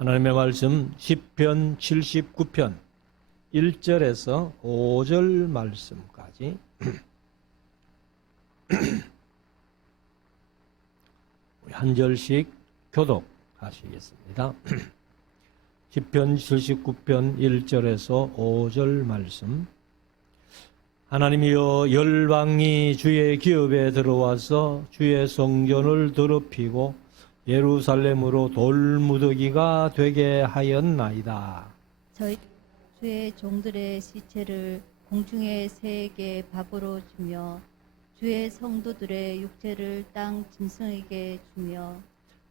하나님의 말씀 시편 79편 1절에서 5절 말씀까지 우리 한 절씩 교독하시겠습니다. 시편 79편 1절에서 5절 말씀. 하나님이여, 열방이 주의 기업에 들어와서 주의 성전을 더럽히고 예루살렘으로 돌무더기가 되게 하였나이다. 저희 주의 종들의 시체를 공중의 새에게 밥으로 주며 주의 성도들의 육체를 땅 짐승에게 주며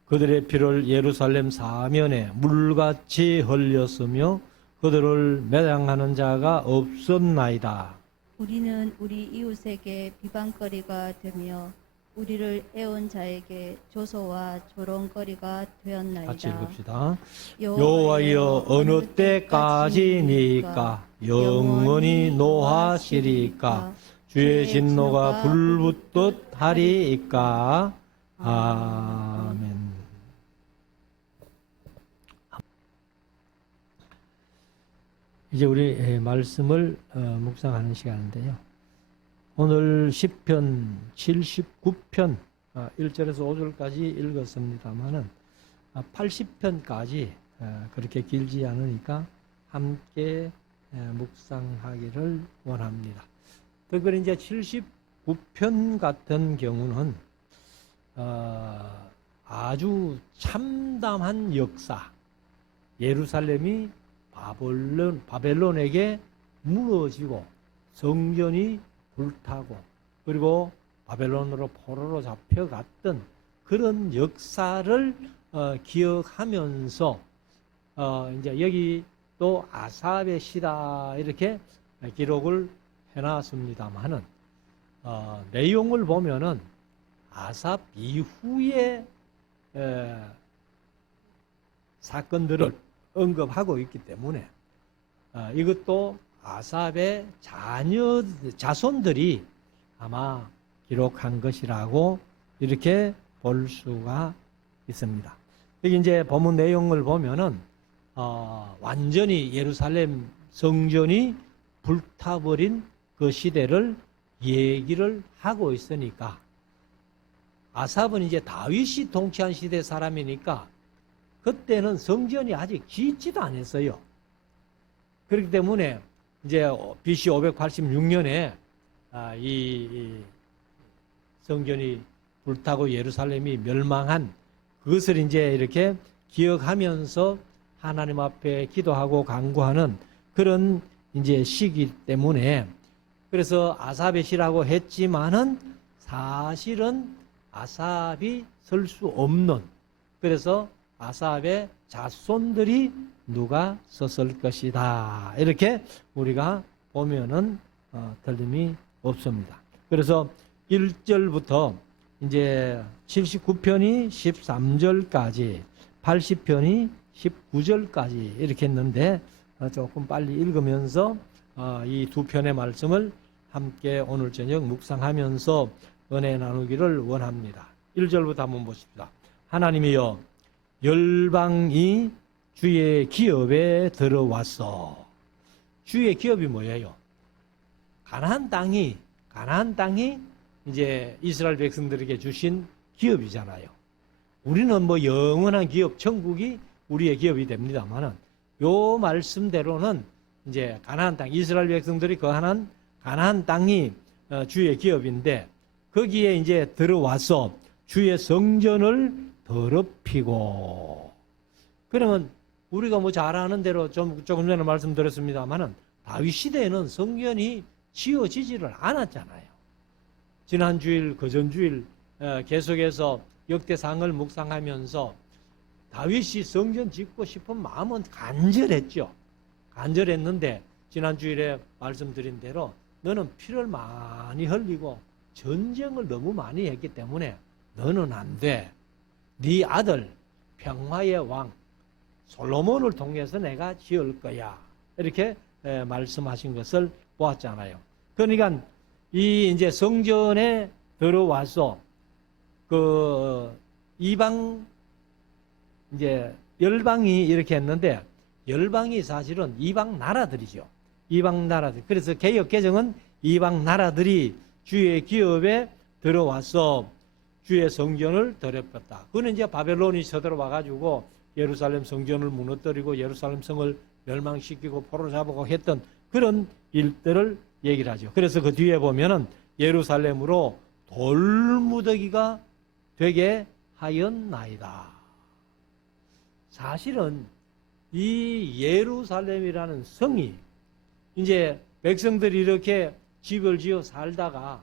그들의 피를 예루살렘 사면에 물같이 흘렸으며 그들을 매장하는 자가 없었나이다. 우리는 우리 이웃에게 비방거리가 되며 우리를 애온 자에게 조소와 조롱거리가 되었나이다. 같이 읽읍시다. 여호와여, 어느 때까지니까 영원히 노하시리까 주의 진노가 불붙듯 하리이까. 아멘. 이제 우리 말씀을 묵상하는 시간인데요. 오늘 시편 79편 1절에서 5절까지 읽었습니다만은 80편까지 그렇게 길지 않으니까 함께 묵상하기를 원합니다. 특별히 이제 79편 같은 경우는 아주 참담한 역사, 예루살렘이 바벨론에게 무너지고 성전이 불타고 그리고 바벨론으로 포로로 잡혀갔던 그런 역사를 기억하면서 이제 여기 또 아삽의 시다 이렇게 기록을 해놨습니다만은 내용을 보면은 아삽 이후의 사건들을 언급하고 있기 때문에 이것도 아삽의 자손들이 아마 기록한 것이라고 이렇게 볼 수가 있습니다. 여기 이제 본문 내용을 보면은 완전히 예루살렘 성전이 불타버린 그 시대를 얘기를 하고 있으니까 아삽은 이제 다윗이 통치한 시대 사람이니까 그때는 성전이 아직 짓지도 않았어요. 그렇기 때문에 이제 BC 586년에 이 성전이 불타고 예루살렘이 멸망한 그것을 이제 이렇게 기억하면서 하나님 앞에 기도하고 간구하는 그런 이제 시기 때문에 그래서 아삽의 시라고 했지만은 사실은 아삽이 설 수 없는 그래서 아삽의 자손들이 누가 썼을 것이다. 이렇게 우리가 보면은 틀림이 없습니다. 그래서 1절부터 이제 79편이 13절까지, 80편이 19절까지 이렇게 했는데 조금 빨리 읽으면서 이 두 편의 말씀을 함께 오늘 저녁 묵상하면서 은혜 나누기를 원합니다. 1절부터 한번 보십시다. 하나님이여, 열방이 주의 기업에 들어왔어. 주의 기업이 뭐예요? 가나안 땅이 이제 이스라엘 백성들에게 주신 기업이잖아요. 우리는 뭐 영원한 기업, 천국이 우리의 기업이 됩니다만은 요 말씀대로는 이제 가나안 땅, 이스라엘 백성들이 거하는 가나안 땅이 주의 기업인데 거기에 이제 들어와서 주의 성전을 더럽히고. 그러면 우리가 뭐 잘 아는 대로 조금 전에 말씀드렸습니다만은 다윗 시대에는 성전이 지어지지를 않았잖아요. 지난 주일, 그전 주일 계속해서 역대상을 묵상하면서 다윗이 성전 짓고 싶은 마음은 간절했죠. 간절했는데 지난 주일에 말씀드린 대로 너는 피를 많이 흘리고 전쟁을 너무 많이 했기 때문에 너는 안 돼. 네 아들 평화의 왕 솔로몬을 통해서 내가 지을 거야. 이렇게 말씀하신 것을 보았잖아요. 그러니까 이 이제 성전에 들어와서 그 이방 이제 열방이 이렇게 했는데 열방이 사실은 이방 나라들이죠. 이방 나라들. 그래서 개역 개정은 이방 나라들이 주의 기업에 들어와서 주의 성전을 더럽혔다. 그는 이제 바벨론이 쳐들어와 가지고 예루살렘 성전을 무너뜨리고 예루살렘 성을 멸망시키고 포로 잡아고 했던 그런 일들을 얘기를 하죠. 그래서 그 뒤에 보면은 예루살렘으로 돌무더기가 되게 하였나이다. 사실은 이 예루살렘이라는 성이 이제 백성들이 이렇게 집을 지어 살다가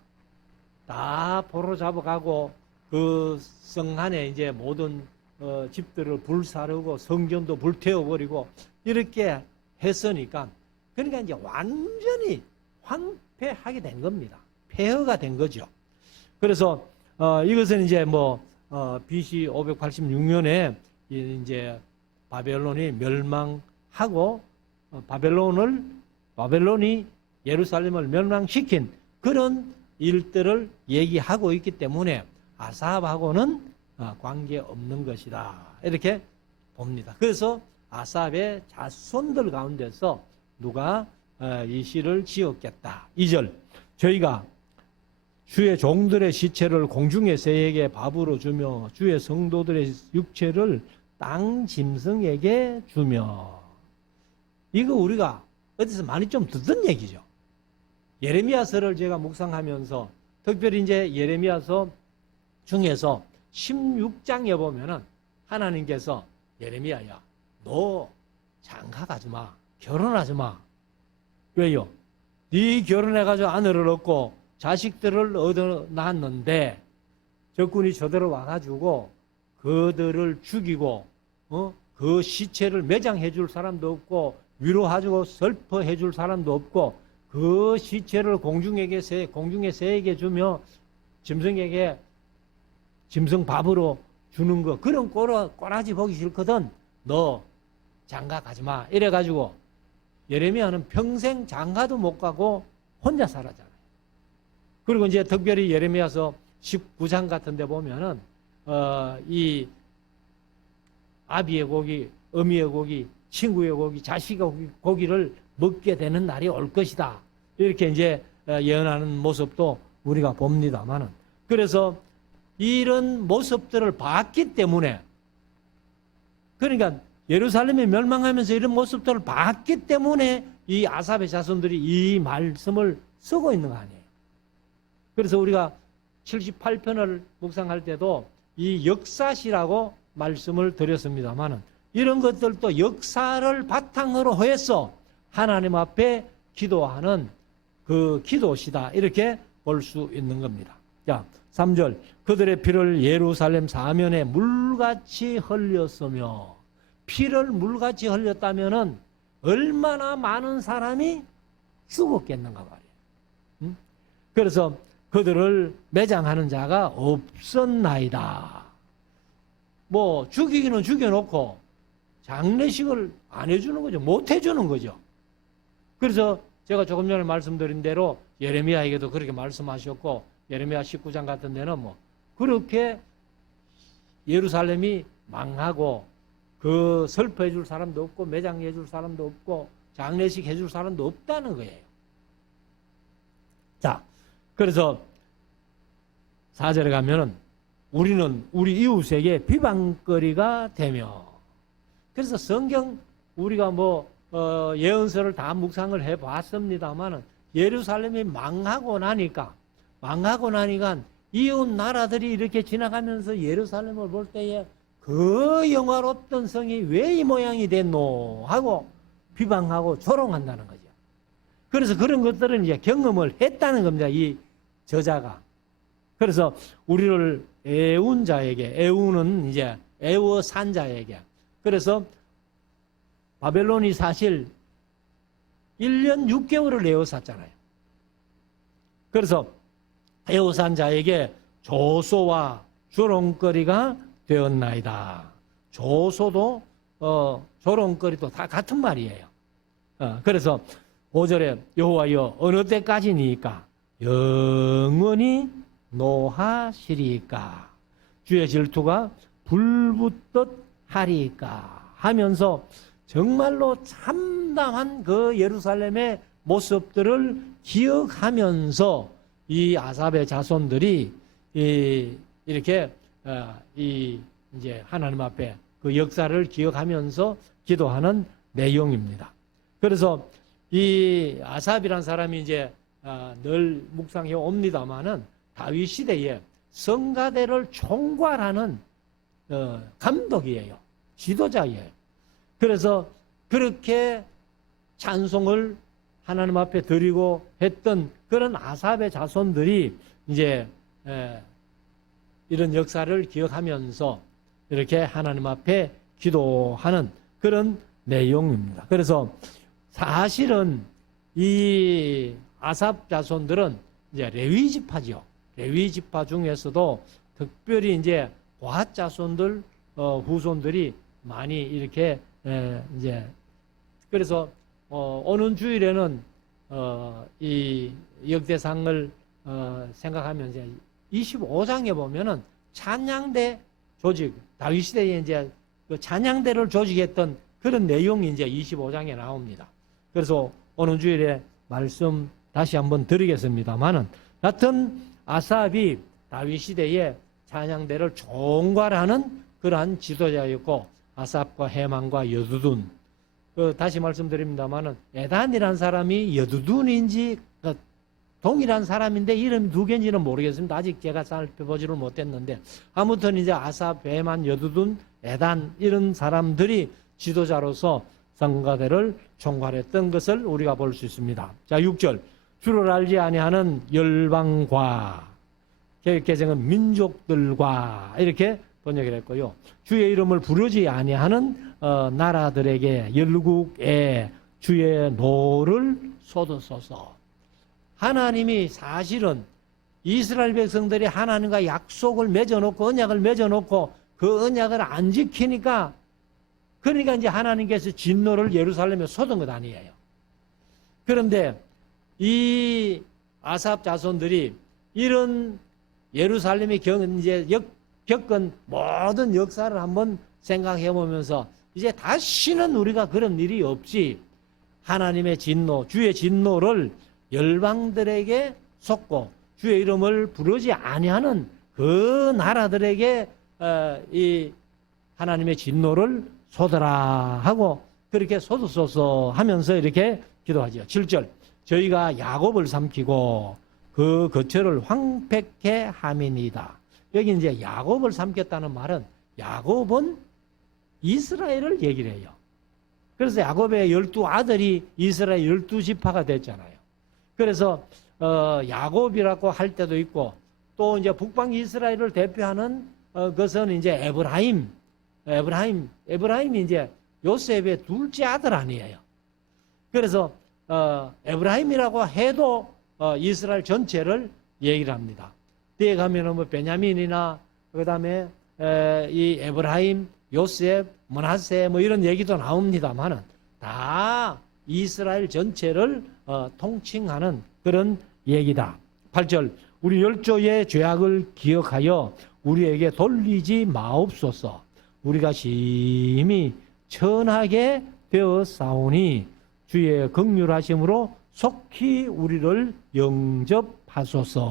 다 포로 잡아가고 그 성 안에 이제 모든 집들을 불사르고 성전도 불태워버리고 이렇게 했으니까 그러니까 이제 완전히 황폐하게 된 겁니다. 폐허가 된 거죠. 그래서 이것은 이제 BC 586년에 이제 바벨론이 멸망하고 바벨론이 예루살렘을 멸망시킨 그런 일들을 얘기하고 있기 때문에 아삽하고는 관계없는 것이다. 이렇게 봅니다. 그래서 아삽의 자손들 가운데서 누가 이 시를 지었겠다. 2절 저희가 주의 종들의 시체를 공중의 새에게 밥으로 주며 주의 성도들의 육체를 땅 짐승에게 주며. 이거 우리가 어디서 많이 좀 듣던 얘기죠. 예레미야서를 제가 묵상하면서 특별히 이제 예레미야서 중에서 16장에 보면은 하나님께서 예레미야야 너 장가 가지 마. 결혼하지 마. 왜요? 네 결혼해가지고 아내를 얻고 자식들을 얻어 낳았는데 적군이 쳐들어와가지고 그들을 죽이고 그 시체를 매장해 줄 사람도 없고 위로해주고 슬퍼해 줄 사람도 없고 그 시체를 공중의 새에게 주며 짐승에게 짐승 밥으로 주는 거 그런 꼬라지 보기 싫거든. 너 장가 가지 마. 이래가지고 예레미야는 평생 장가도 못 가고 혼자 살았잖아요. 그리고 이제 특별히 예레미야서 19장 같은 데 보면은 이 아비의 고기, 어미의 고기, 친구의 고기, 자식의 고기를 먹게 되는 날이 올 것이다. 이렇게 이제 예언하는 모습도 우리가 봅니다만은 그래서 이런 모습들을 봤기 때문에 그러니까 예루살렘이 멸망하면서 이런 모습들을 봤기 때문에 이 아삽의 자손들이 이 말씀을 쓰고 있는 거 아니에요. 그래서 우리가 78편을 묵상할 때도 이 역사시라고 말씀을 드렸습니다만은 이런 것들도 역사를 바탕으로 해서 하나님 앞에 기도하는 그 기도시다. 이렇게 볼 수 있는 겁니다. 자, 3절. 그들의 피를 예루살렘 사면에 물같이 흘렸으며 피를 물같이 흘렸다면은 얼마나 많은 사람이 죽었겠는가 말이에요. 그래서 그들을 매장하는 자가 없었나이다. 죽이기는 죽여놓고 장례식을 안 해주는 거죠. 못 해주는 거죠. 그래서 제가 조금 전에 말씀드린 대로 예레미야에게도 그렇게 말씀하셨고 예레미야 19장 같은 데는 그렇게 예루살렘이 망하고 그 슬퍼해 줄 사람도 없고 매장해 줄 사람도 없고 장례식 해 줄 사람도 없다는 거예요. 자, 그래서 4절에 가면은 우리는 우리 이웃에게 비방거리가 되며 그래서 성경 우리가 예언서를 다 묵상을 해봤습니다만은 예루살렘이 망하고 나니까 이웃 나라들이 이렇게 지나가면서 예루살렘을 볼 때에 그 영화롭던 성이 왜 이 모양이 됐노 하고 비방하고 조롱한다는 거죠. 그래서 그런 것들은 이제 경험을 했다는 겁니다. 이 저자가. 그래서 우리를 애운 자에게, 애우는 이제 애워 산 자에게. 그래서 바벨론이 사실 1년 6개월을 애워쌌잖아요. 그래서 애워산 자에게 조소와 조롱거리가 되었나이다. 조소도 조롱거리도 다 같은 말이에요. 그래서 5절에 여호와여 어느 때까지니까 영원히 노하시리까 주의 질투가 불붙듯 하리까. 하면서 정말로 참담한 그 예루살렘의 모습들을 기억하면서 이 아삽의 자손들이 이렇게 이제 하나님 앞에 그 역사를 기억하면서 기도하는 내용입니다. 그래서 이 아삽이란 사람이 이제 늘 묵상해 옵니다만은 다윗 시대에 성가대를 총괄하는 감독이에요. 지도자예요. 그래서 그렇게 찬송을 하나님 앞에 드리고 했던 그런 아삽의 자손들이 이제 이런 역사를 기억하면서 이렇게 하나님 앞에 기도하는 그런 내용입니다. 그래서 사실은 이 아삽 자손들은 이제 레위 지파죠. 레위 지파 중에서도 특별히 이제 고핫 자손들 후손들이 많이 이렇게 이제 그래서 오는 주일에는 이 역대상을 생각하면서 25장에 보면은 찬양대 조직, 다윗 시대에 이제 그 찬양대를 조직했던 그런 내용이 이제 25장에 나옵니다. 그래서 오는 주일에 말씀 다시 한번 드리겠습니다만은, 하여튼 아삽이 다윗 시대에 찬양대를 총괄하는 그러한 지도자였고, 아삽과 헤만과 여두둔, 다시 말씀드립니다만은 에단이라는 사람이 여두둔인지 동일한 사람인데 이름이 두 개인지는 모르겠습니다. 아직 제가 살펴보지를 못했는데, 아무튼 이제 아삽, 헤만, 여두둔, 에단 이런 사람들이 지도자로서 성가대를 총괄했던 것을 우리가 볼 수 있습니다. 자, 6절. 주를 알지 아니하는 열방과, 개정은 민족들과 이렇게 번역을 했고요. 주의 이름을 부르지 아니하는 나라들에게 열국에 주의 노를 쏟으소서. 하나님이 사실은 이스라엘 백성들이 하나님과 약속을 맺어놓고 언약을 맺어놓고 그 언약을 안 지키니까, 그러니까 이제 하나님께서 진노를 예루살렘에 쏟은 것 아니에요. 그런데 이 아삽 자손들이 이런 예루살렘이 이제 겪은 모든 역사를 한번 생각해 보면서 이제 다시는 우리가 그런 일이 없이 하나님의 진노, 주의 진노를 열방들에게 쏟고 주의 이름을 부르지 아니하는 그 나라들에게 이 하나님의 진노를 쏟으라 하고 그렇게 쏟으소서 하면서 이렇게 기도하죠. 7절. 저희가 야곱을 삼키고 그 거처를 황폐케 함이니이다. 여기 이제 야곱을 삼켰다는 말은 야곱은 이스라엘을 얘기를 해요. 그래서 야곱의 12아들이 이스라엘 12지파가 됐잖아요. 그래서 야곱이라고 할 때도 있고, 또 이제 북방 이스라엘을 대표하는 것은 이제 에브라임이 이제 요셉의 둘째 아들 아니에요. 그래서 에브라임이라고 해도 이스라엘 전체를 얘기를 합니다. 뒤에 가면은 뭐 베냐민이나 그다음에 이 에브라임, 요셉, 므낫세 뭐 이런 얘기도 나옵니다만은 다 이스라엘 전체를 통칭하는 그런 얘기다. 8절. 우리 열조의 죄악을 기억하여 우리에게 돌리지 마옵소서. 우리가 심히 천하게 되어 싸우니 주의 긍휼하심으로 속히 우리를 영접하소서.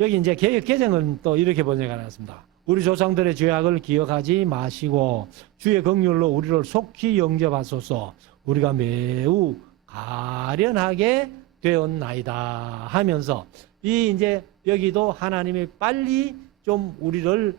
여기 이제 개정은 또 이렇게 번역해놨습니다. 우리 조상들의 죄악을 기억하지 마시고 주의 긍휼로 우리를 속히 영접하소서. 우리가 매우 가련하게 되었나이다 하면서 이 이제 여기도 하나님이 빨리 좀 우리를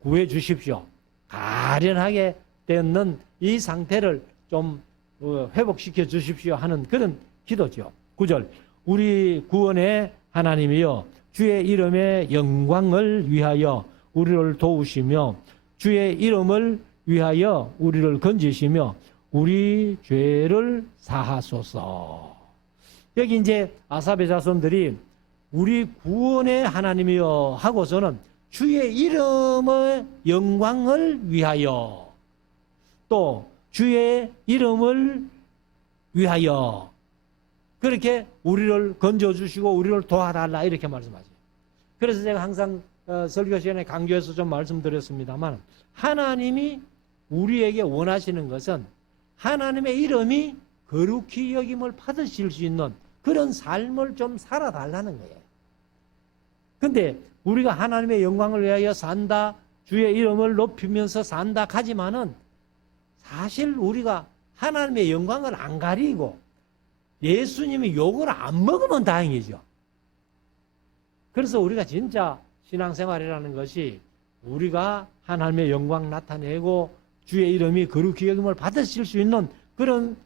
구해 주십시오. 가련하게 되었는 이 상태를 좀 회복시켜 주십시오 하는 그런 기도죠. 9절. 우리 구원의 하나님이여 주의 이름의 영광을 위하여 우리를 도우시며 주의 이름을 위하여 우리를 건지시며 우리 죄를 사하소서. 여기 이제 아삽의 자손들이 우리 구원의 하나님이여 하고서는 주의 이름의 영광을 위하여 또 주의 이름을 위하여 그렇게 우리를 건져주시고 우리를 도와달라 이렇게 말씀하죠. 그래서 제가 항상 설교 시간에 강조해서 좀 말씀드렸습니다만 하나님이 우리에게 원하시는 것은 하나님의 이름이 거룩히 여김을 받으실 수 있는 그런 삶을 좀 살아달라는 거예요. 근데 우리가 하나님의 영광을 위하여 산다, 주의 이름을 높이면서 산다 하지만은 사실 우리가 하나님의 영광을 안 가리고 예수님이 욕을 안 먹으면 다행이죠. 그래서 우리가 진짜 신앙생활이라는 것이 우리가 하나님의 영광 나타내고 주의 이름이 거룩히 여김을 받으실 수 있는 그런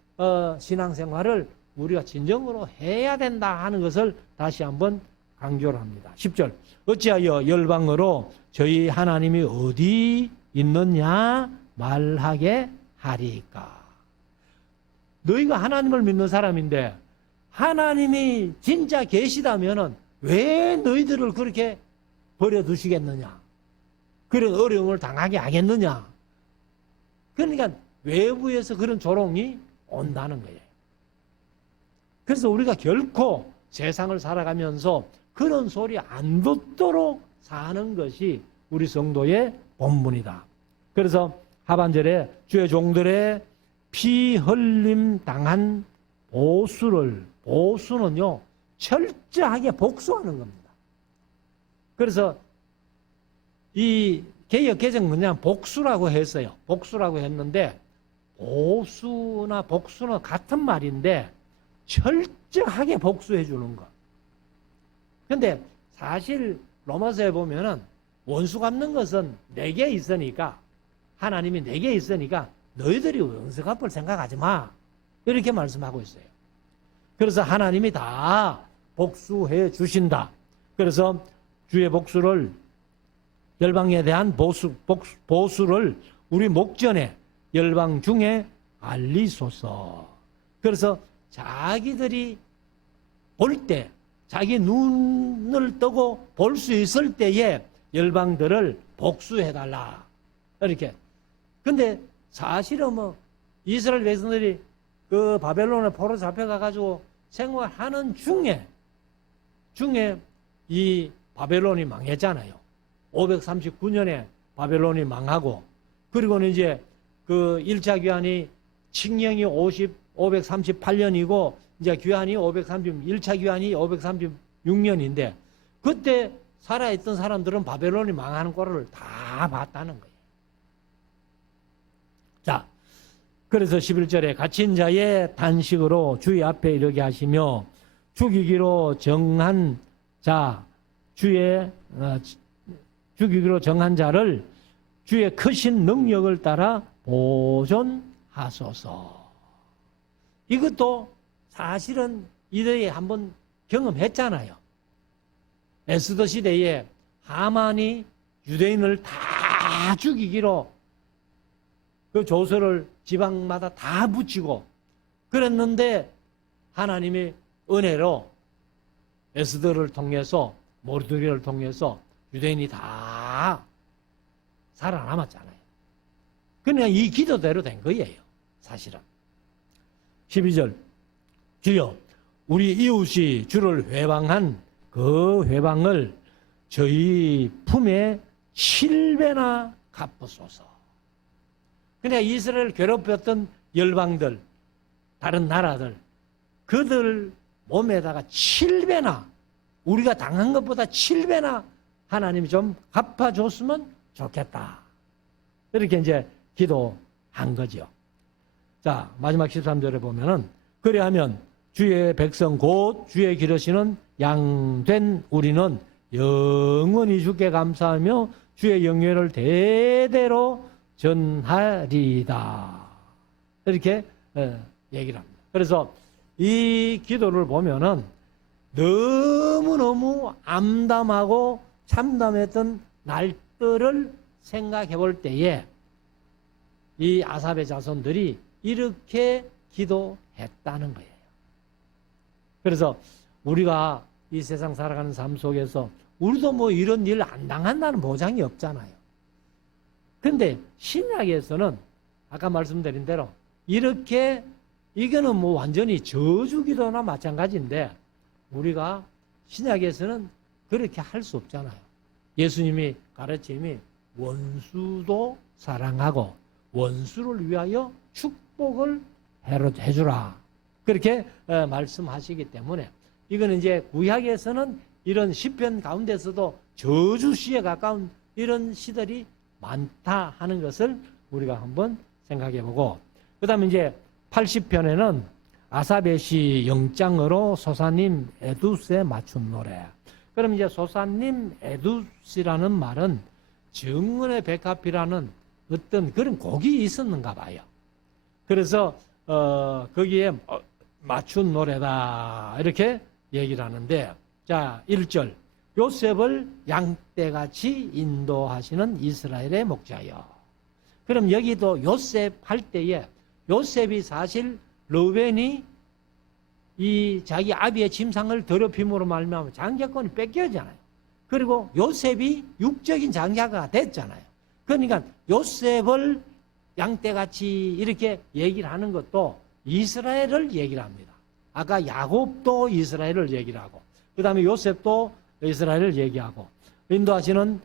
신앙생활을 우리가 진정으로 해야 된다 하는 것을 다시 한번 강조를 합니다. 10절 어찌하여 열방으로 저희 하나님이 어디 있느냐 말하게 하리까. 너희가 하나님을 믿는 사람인데 하나님이 진짜 계시다면은 왜 너희들을 그렇게 버려두시겠느냐, 그런 어려움을 당하게 하겠느냐. 그러니까 외부에서 그런 조롱이 온다는 거예요. 그래서 우리가 결코 세상을 살아가면서 그런 소리 안 듣도록 사는 것이 우리 성도의 본분이다. 그래서 하반절에 주의 종들의 피 흘림 당한 보수는요 철저하게 복수하는 겁니다. 그래서 이 개역 개정 문장 복수라고 했어요. 복수라고 했는데 보수나 복수는 같은 말인데 철저하게 복수해 주는 것. 근데 사실 로마서에 보면은 원수 갚는 것은 내게 있으니까, 하나님이 내게 있으니까 너희들이 원수 갚을 생각하지 마, 이렇게 말씀하고 있어요. 그래서 하나님이 다 복수해 주신다. 그래서 주의 복수를, 열방에 대한 보수를 우리 목전에 열방 중에 알리소서. 그래서 자기들이 볼 때, 자기 눈을 뜨고 볼 수 있을 때에 열방들을 복수해달라, 이렇게. 근데 사실은 뭐 이스라엘 백성들이 그 바벨론에 포로 잡혀가가지고 생활하는 중에 이 바벨론이 망했잖아요. 539년에 바벨론이 망하고, 그리고는 이제 그 1차 귀환이 칙령이 538년이고 이제 귀환이 1차 귀환이 536년인데 그때 살아있던 사람들은 바벨론이 망하는 꼴을 다 봤다는 거예요. 자, 그래서 11절에 갇힌 자의 단식으로 주의 앞에 이르게 하시며 죽이기로 정한 자, 죽이기로 정한 자를 주의 크신 능력을 따라 보존하소서. 이것도 사실은 이들이 한번 경험했잖아요. 에스더 시대에 하만이 유대인을 다 죽이기로 그 조서를 지방마다 다 붙이고 그랬는데 하나님의 은혜로 에스더를 통해서, 모르드게를 통해서 유대인이 다 살아남았잖아요. 그러니까 이 기도대로 된 거예요, 사실은. 12절 주여 우리 이웃이 주를 회방한 그 회방을 저희 품에 7배나 갚으소서. 그냥 이스라엘을 괴롭혔던 열방들, 다른 나라들, 그들 몸에다가 7배나, 우리가 당한 것보다 7배나 하나님이 좀 갚아줬으면 좋겠다, 이렇게 이제 기도한 거죠. 자, 마지막 13절에 보면은 그리하면 주의 백성 곧 주의 기르시는 양된 우리는 영원히 주께 감사하며 주의 영예를 대대로 전하리이다, 이렇게 얘기를 합니다. 그래서 이 기도를 보면은 너무너무 암담하고 참담했던 날들을 생각해 볼 때에 이 아삽의 자손들이 이렇게 기도했다는 거예요. 그래서 우리가 이 세상 살아가는 삶 속에서 우리도 뭐 이런 일 안 당한다는 보장이 없잖아요. 근데 신약에서는 아까 말씀드린 대로 이렇게, 이거는 뭐 완전히 저주기도나 마찬가지인데 우리가 신약에서는 그렇게 할 수 없잖아요. 예수님이 가르침이 원수도 사랑하고 원수를 위하여 축복을 해주라. 그렇게 말씀하시기 때문에 이거는 이제 구약에서는 이런 시편 가운데서도 저주시에 가까운 이런 시들이 많다 하는 것을 우리가 한번 생각해 보고, 그 다음에 이제 80편에는 아사베 시 영장으로 소사님 에두스에 맞춘 노래. 그럼 이제 소사님 에두스라는 말은 정은의 백합이라는 어떤 그런 곡이 있었는가 봐요. 그래서 거기에 맞춘 노래다 이렇게 얘기를 하는데, 자 1절 요셉을 양떼같이 인도하시는 이스라엘의 목자여. 그럼 여기도 요셉 할 때에 요셉이 사실 르벤이 이 자기 아비의 침상을 더럽힘으로 말미암아 장자권이 뺏겨지잖아요. 그리고 요셉이 육적인 장자가 됐잖아요. 그러니까 요셉을 양떼같이 이렇게 얘기를 하는 것도 이스라엘을 얘기를 합니다. 아까 야곱도 이스라엘을 얘기를 하고, 그 다음에 요셉도 이스라엘을 얘기하고, 인도하시는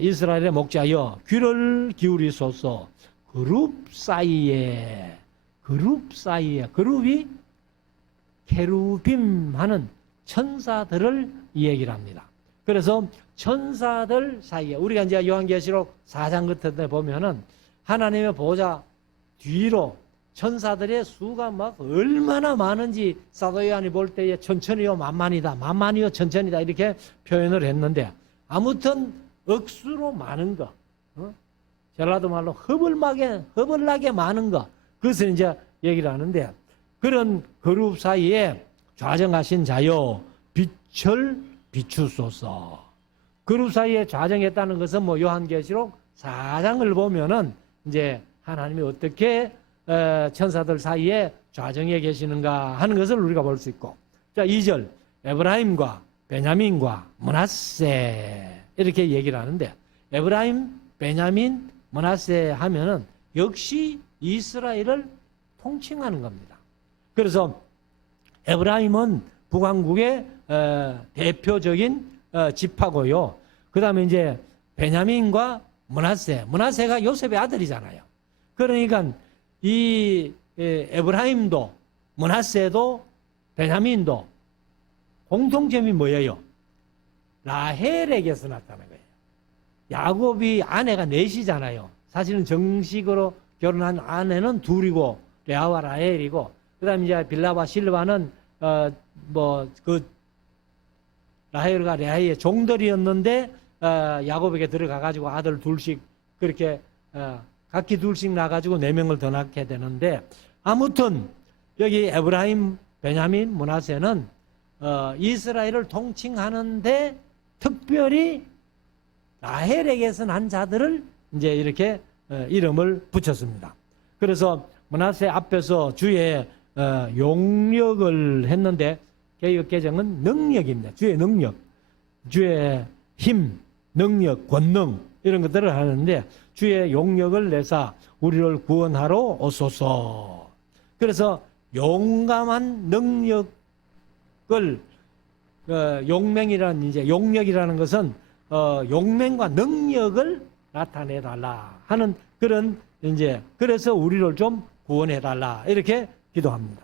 이스라엘의 목자여 귀를 기울이소서. 그룹 사이에 그룹이 케루빔 하는 천사들을 얘기를 합니다. 그래서 천사들 사이에 우리가 이제 요한계시록 4장 같은 데 보면은 하나님의 보좌 뒤로 천사들의 수가 막 얼마나 많은지 사도 요한이 볼 때에 천천히요 만만이다, 만만이요 천천이다 이렇게 표현을 했는데, 아무튼 억수로 많은 거, 전라도 말로 허벌나게 많은 거, 그것을 이제 얘기를 하는데, 그런 그룹 사이에 좌정하신 자여 빛을 비추소서. 그룹 사이에 좌정했다는 것은 뭐 요한계시록 4장을 보면은 이제 하나님이 어떻게 천사들 사이에 좌정해 계시는가 하는 것을 우리가 볼 수 있고, 자 2절 에브라임과 베냐민과 므낫세 이렇게 얘기를 하는데, 에브라임, 베냐민, 므낫세 하면은 역시 이스라엘을 통칭하는 겁니다. 그래서 에브라임은 북왕국의 대표적인 지파고요. 그 다음에 이제 베냐민과 므낫세가 요셉의 아들이잖아요. 그러니까 이 에브라임도 므낫세도 베냐민도 공통점이 뭐예요? 라헬에게서 나타난 거예요. 야곱이 아내가 넷이잖아요. 사실은 정식으로 결혼한 아내는 둘이고 레아와 라헬이고, 그 다음에 이제 빌라와 실바는 라헬과 레아의 종들이었는데 야곱에게 들어가가지고 아들 둘씩 그렇게 각기 둘씩 나가지고 4명을 더 낳게 되는데, 아무튼 여기 에브라임, 베냐민, 므낫세는 이스라엘을 통칭하는데 특별히 라헬에게서 난 자들을 이제 이렇게 이름을 붙였습니다. 그래서 므낫세 앞에서 주의 용력을 했는데, 개역 개정은 능력입니다. 주의 능력, 주의 힘, 능력, 권능 이런 것들을 하는데, 주의 용력을 내사 우리를 구원하러 오소서. 그래서 용감한 능력을 용맹이라는 이제 용력이라는 것은 용맹과 능력을 나타내달라 하는 그런 이제, 그래서 우리를 좀 구원해달라 이렇게 기도합니다.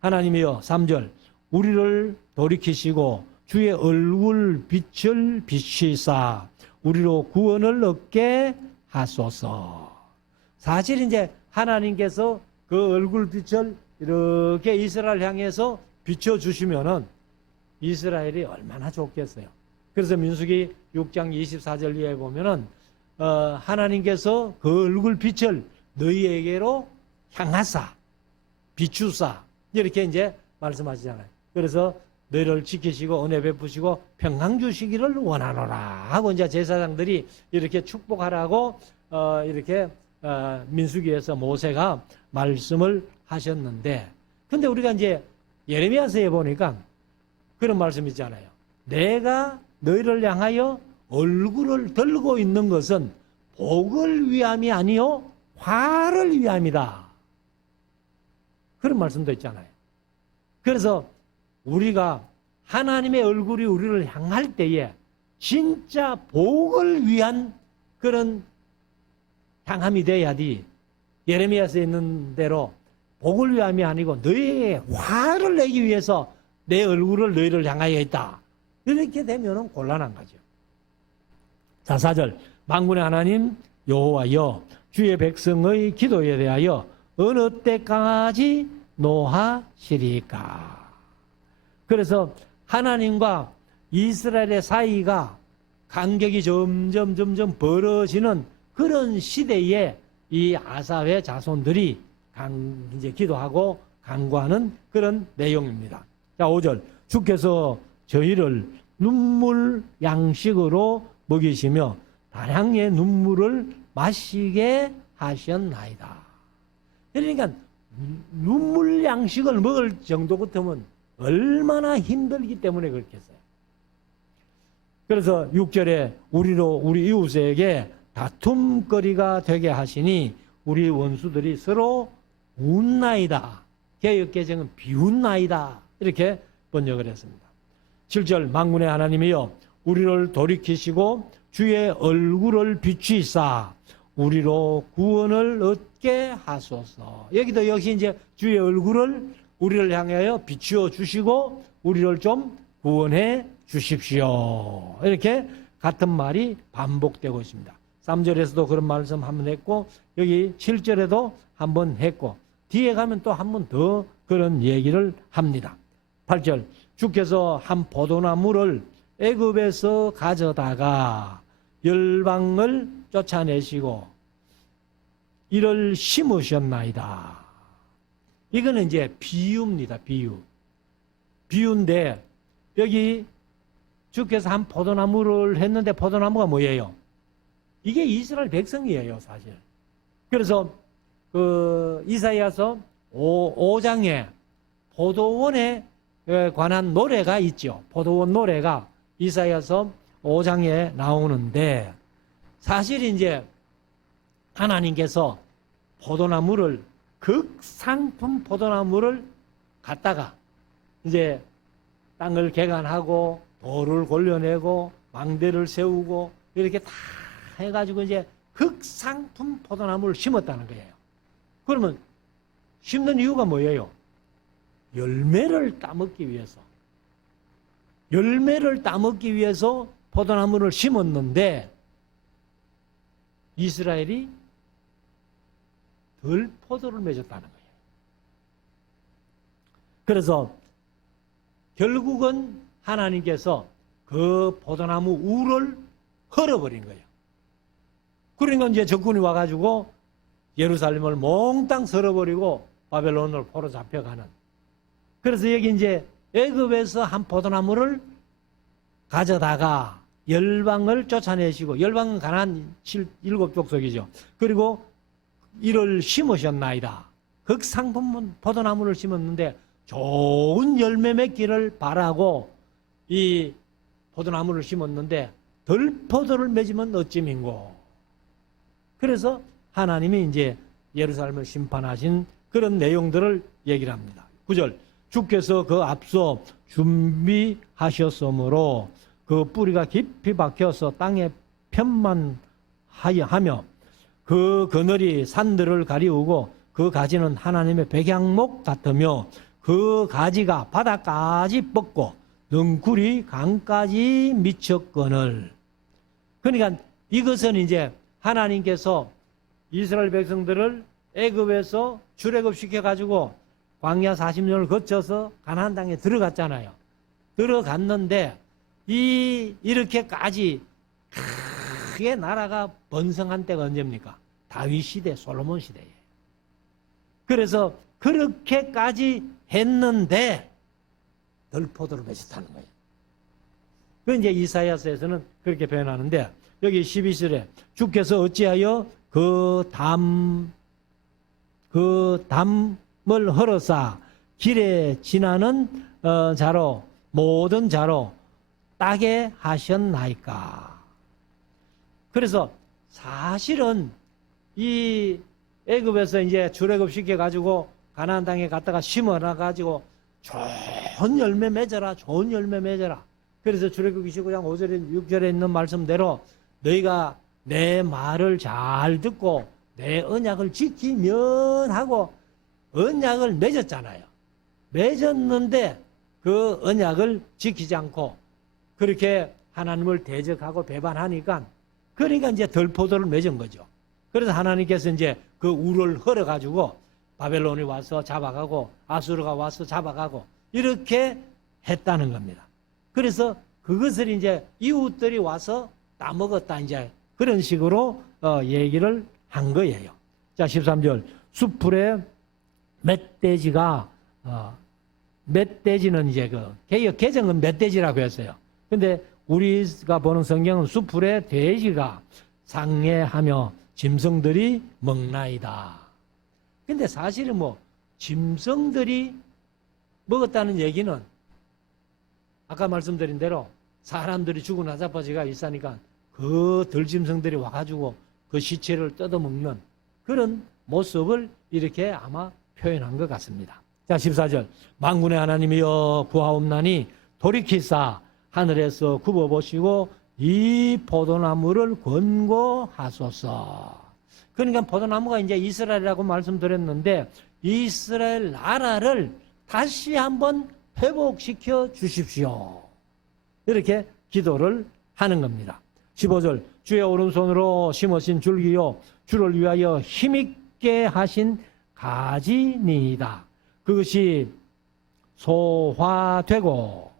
하나님이여 3절 우리를 돌이키시고 주의 얼굴 빛을 비추사 우리로 구원을 얻게 하소서. 사실 이제 하나님께서 그 얼굴 빛을 이렇게 이스라엘 향해서 비춰주시면은 이스라엘이 얼마나 좋겠어요. 그래서 민수기 6장 24절 이하에 보면은 하나님께서 그 얼굴 빛을 너희에게로 향하사 비추사 이렇게 이제 말씀하시잖아요. 그래서 너희를 지키시고 은혜 베푸시고 평강 주시기를 원하노라 하고 이제 제사장들이 이렇게 축복하라고 이렇게 민수기에서 모세가 말씀을 하셨는데, 근데 우리가 이제 예레미야서에 보니까 그런 말씀 있잖아요. 내가 너희를 향하여 얼굴을 들고 있는 것은 복을 위함이 아니요 화를 위함이다. 그런 말씀도 있잖아요. 그래서 우리가 하나님의 얼굴이 우리를 향할 때에 진짜 복을 위한 그런 향함이 돼야지 예레미야서에 있는 대로 복을 위함이 아니고 너희에게 화를 내기 위해서 내 얼굴을 너희를 향하여 있다. 이렇게 되면 곤란한 거죠. 자, 4절. 만군의 하나님 여호와여 주의 백성의 기도에 대하여 어느 때까지 노하시리까. 그래서 하나님과 이스라엘의 사이가 간격이 점점 벌어지는 그런 시대에 이 아사의 자손들이 이제 기도하고 간구하는 그런 내용입니다. 자, 5절. 주께서 저희를 눈물 양식으로 먹이시며 다량의 눈물을 마시게 하셨나이다. 그러니까 눈물 양식을 먹을 정도 같으면 얼마나 힘들기 때문에 그렇겠어요. 그래서 6절에 우리 이웃에게 다툼거리가 되게 하시니 우리 원수들이 서로 웃나이다. 개역개정은 비웃나이다. 이렇게 번역을 했습니다. 7절. 만군의 하나님이여 우리를 돌이키시고 주의 얼굴을 비추이사 우리로 구원을 얻게 하소서. 여기도 역시 이제 주의 얼굴을 우리를 향하여 비추어 주시고 우리를 좀 구원해 주십시오. 이렇게 같은 말이 반복되고 있습니다. 3절에서도 그런 말씀 한번 했고 여기 7절에도 한번 했고 뒤에 가면 또 한 번 더 그런 얘기를 합니다. 8절. 주께서 한 포도나무를 애굽에서 가져다가 열방을 쫓아내시고 이를 심으셨나이다. 이거는 이제 비유입니다. 비유인데 여기 주께서 한 포도나무를 했는데 포도나무가 뭐예요? 이게 이스라엘 백성이에요, 사실. 그래서 이사야서 5장에 포도원에 관한 노래가 있죠. 포도원 노래가 이사야서 5장에 나오는데 사실 이제 하나님께서 포도나무를 극상품 포도나무를 갖다가 이제 땅을 개간하고 돌을 골려내고 망대를 세우고 이렇게 다 해가지고 이제 극상품 포도나무를 심었다는 거예요. 그러면 심는 이유가 뭐예요? 열매를 따먹기 위해서. 열매를 따먹기 위해서 포도나무를 심었는데 이스라엘이 덜 포도를 맺었다는 거예요. 그래서 결국은 하나님께서 그 포도나무 우를 헐어버린 거예요. 그러니까 이제 적군이 와가지고 예루살렘을 몽땅 썰어버리고 바벨론으로 포로 잡혀가는. 그래서 여기 이제 애굽에서 한 포도나무를 가져다가 열방을 쫓아내시고, 열방은 가나안 7족속이죠. 그리고 이를 심으셨나이다. 극상품 포도나무를 심었는데 좋은 열매 맺기를 바라고 이 포도나무를 심었는데 덜 포도를 맺으면 어찌민고. 그래서 하나님이 이제 예루살렘을 심판하신 그런 내용들을 얘기를 합니다. 9절. 주께서 그 앞서 준비하셨으므로 그 뿌리가 깊이 박혀서 땅에 편만하며 그 그늘이 산들을 가리우고 그 가지는 하나님의 백향목 같으며 그 가지가 바닥까지 뻗고 넝쿨이 강까지 미쳤거늘. 그러니까 이것은 이제 하나님께서 이스라엘 백성들을 애굽에서 출애굽시켜 가지고 광야 40년을 거쳐서 가나안 땅에 들어갔잖아요. 들어갔는데 이렇게까지 크게 나라가 번성한 때가 언제입니까? 다윗 시대, 솔로몬 시대에. 그래서 그렇게까지 했는데 덜 포도를 맺었다는 거예요. 그 이제 이사야서에서는 그렇게 표현하는데 여기 12절에 주께서 어찌하여 그 담을 헐어싸 길에 지나는 자로 모든 자로 따게 하셨나이까. 그래서 사실은 이 애굽에서 이제 출애굽 시켜 가지고 가나안 땅에 갔다가 심어놔 가지고 좋은 열매 맺어라, 좋은 열매 맺어라. 그래서 출애굽 29장 5절에 6절에 있는 말씀대로 너희가 내 말을 잘 듣고 내 언약을 지키면 하고 언약을 맺었잖아요. 맺었는데 그 언약을 지키지 않고 그렇게 하나님을 대적하고 배반하니까 그러니까 이제 덜포도를 맺은 거죠. 그래서 하나님께서 이제 그 우를 헐어가지고 바벨론이 와서 잡아가고 아수르가 와서 잡아가고 이렇게 했다는 겁니다. 그래서 그것을 이제 이웃들이 와서 따먹었다 이제 그런 식으로 얘기를 한 거예요. 자, 13절. 숲풀에 멧돼지가 멧돼지는 이제 개정은 멧돼지라고 했어요. 근데 우리가 보는 성경은 숲풀에 돼지가 상해하며 짐승들이 먹나이다. 근데 사실은 뭐 짐승들이 먹었다는 얘기는 아까 말씀드린 대로 사람들이 죽은 아자빠지가 있으니까 그 들짐승들이 와가지고 그 시체를 뜯어먹는 그런 모습을 이렇게 아마 표현한 것 같습니다. 자, 14절. 만군의 하나님이여 구하옵나니 돌이키사 하늘에서 굽어보시고 이 포도나무를 권고하소서. 그러니까 포도나무가 이제 이스라엘이라고 말씀드렸는데 이스라엘 나라를 다시 한번 회복시켜 주십시오. 이렇게 기도를 하는 겁니다. 15절. 주의 오른손으로 심으신 줄기요 주를 위하여 힘있게 하신 가지니이다. 그것이 소화되고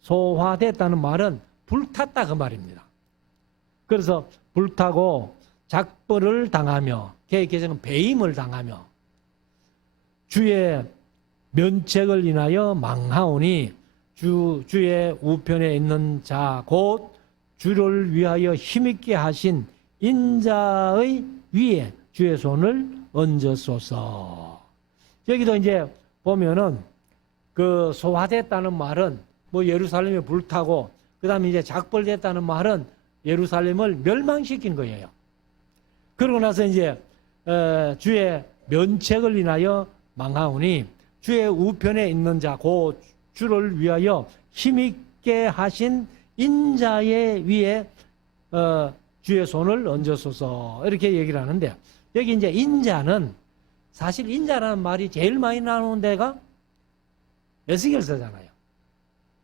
소화됐다는 말은 불탔다 그 말입니다. 그래서 불타고 작벌을 당하며 개정은 배임을 당하며 주의 면책을 인하여 망하오니 주의 우편에 있는 자 곧 주를 위하여 힘있게 하신 인자의 위에 주의 손을 얹으소서. 여기도 이제 보면은 그 소화됐다는 말은 뭐 예루살렘이 불타고 그다음에 이제 작벌됐다는 말은 예루살렘을 멸망시킨 거예요. 그러고 나서 이제 주의 면책을 인하여 망하오니 주의 우편에 있는 자 곧 주를 위하여 힘있게 하신 인자의 위에 주의 손을 얹으소서 이렇게 얘기를 하는데 여기 이제 인자는 사실 인자라는 말이 제일 많이 나오는 데가 에스겔서잖아요.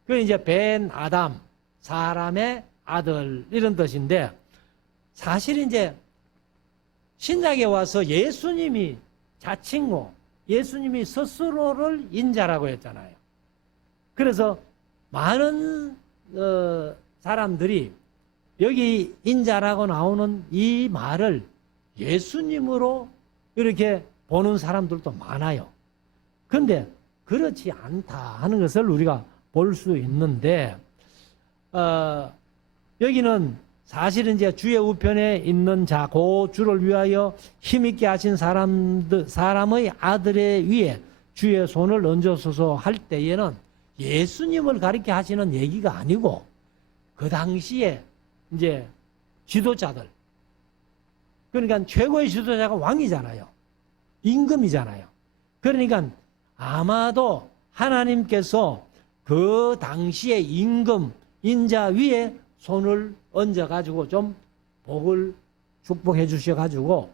그 이제 벤 아담 사람의 아들 이런 뜻인데 사실 이제 신약에 와서 예수님이 자칭고 예수님이 스스로를 인자라고 했잖아요. 그래서 많은 사람들이 여기 인자라고 나오는 이 말을 예수님으로 이렇게 보는 사람들도 많아요. 그런데 그렇지 않다 하는 것을 우리가 볼 수 있는데 여기는 사실은 이제 주의 우편에 있는 자, 고 주를 위하여 힘있게 하신 사람의 아들의 위에 주의 손을 얹어서서 할 때에는 예수님을 가리켜 하시는 얘기가 아니고 그 당시에 이제 지도자들, 그러니까 최고의 지도자가 왕이잖아요. 임금이잖아요. 그러니까 아마도 하나님께서 그 당시에 임금, 인자 위에 손을 얹어가지고 좀 복을 축복해 주셔가지고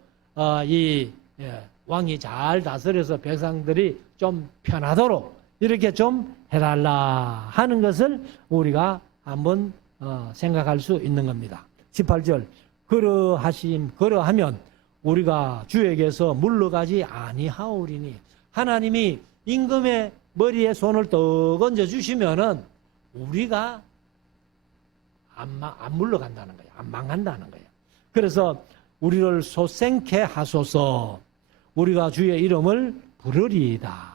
왕이 잘 다스려서 백성들이 좀 편하도록 이렇게 좀 해달라 하는 것을 우리가 한번 생각할 수 있는 겁니다. 18절. 그러하면 우리가 주에게서 물러가지 아니하오리니 하나님이 임금의 머리에 손을 떡 얹어 주시면은 우리가 안 물러간다는 거예요. 안 망한다는 거예요. 그래서 우리를 소생케 하소서. 우리가 주의 이름을 부르리이다.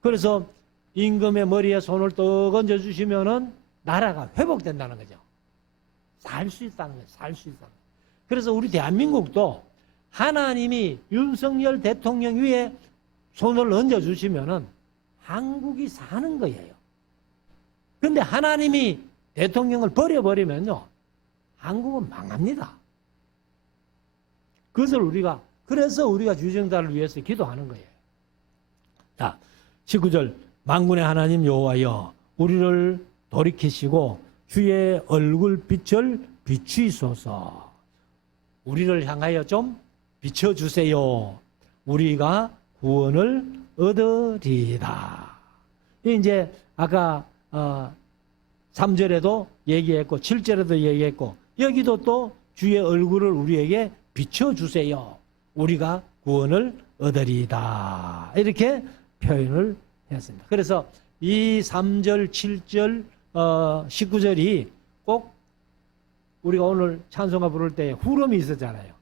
그래서 임금의 머리에 손을 떡 얹어 주시면은 나라가 회복된다는 거죠. 살 수 있다는 거예요. 살 수 있다는 거예요. 그래서 우리 대한민국도 하나님이 윤석열 대통령 위에 손을 얹어 주시면은 한국이 사는 거예요. 근데 하나님이 대통령을 버려버리면요, 한국은 망합니다. 그래서 우리가 주정자를 위해서 기도하는 거예요. 자, 19절. 만군의 하나님 여호와여, 우리를 돌이키시고 주의 얼굴 빛을 비추소서. 우리를 향하여 좀 비춰주세요. 우리가 구원을 얻으리이다. 이제 아까 3절에도 얘기했고 7절에도 얘기했고 여기도 또 주의 얼굴을 우리에게 비춰주세요. 우리가 구원을 얻으리이다. 이렇게 표현을 했습니다. 그래서 이 3절, 7절, 19절이 꼭 우리가 오늘 찬송가 부를 때 후렴이 있었잖아요.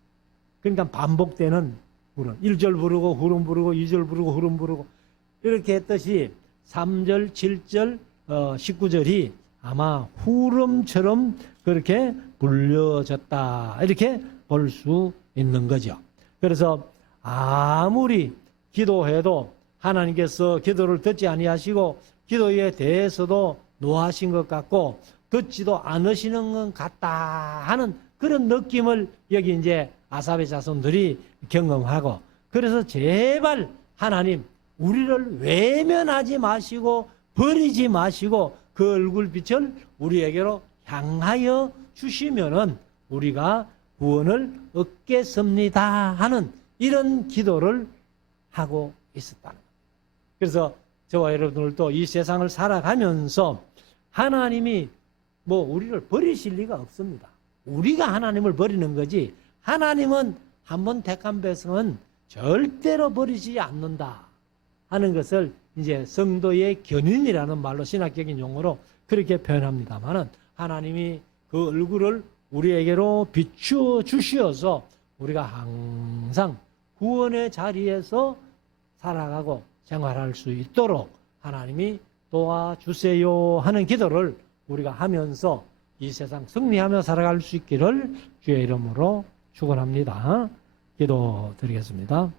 그러니까 반복되는 후렴. 1절 부르고 후렴 부르고 2절 부르고 후렴 부르고 이렇게 했듯이 3절, 7절, 19절이 아마 후렴처럼 그렇게 불려졌다. 이렇게 볼 수 있는 거죠. 그래서 아무리 기도해도 하나님께서 기도를 듣지 아니하시고 기도에 대해서도 노하신 것 같고 듣지도 않으시는 것 같다 하는 그런 느낌을 여기 이제 아삽의 자손들이 경험하고 그래서 제발 하나님 우리를 외면하지 마시고 버리지 마시고 그 얼굴빛을 우리에게로 향하여 주시면은 우리가 구원을 얻겠습니다 하는 이런 기도를 하고 있었다는 거예요. 그래서 저와 여러분들도 이 세상을 살아가면서 하나님이 우리를 버리실 리가 없습니다. 우리가 하나님을 버리는 거지 하나님은 한번 택한 백성은 절대로 버리지 않는다 하는 것을 이제 성도의 견인이라는 말로 신학적인 용어로 그렇게 표현합니다만은 하나님이 그 얼굴을 우리에게로 비추어 주시어서 우리가 항상 구원의 자리에서 살아가고 생활할 수 있도록 하나님이 도와주세요 하는 기도를 우리가 하면서 이 세상 승리하며 살아갈 수 있기를 주의 이름으로 축원합니다. 기도드리겠습니다.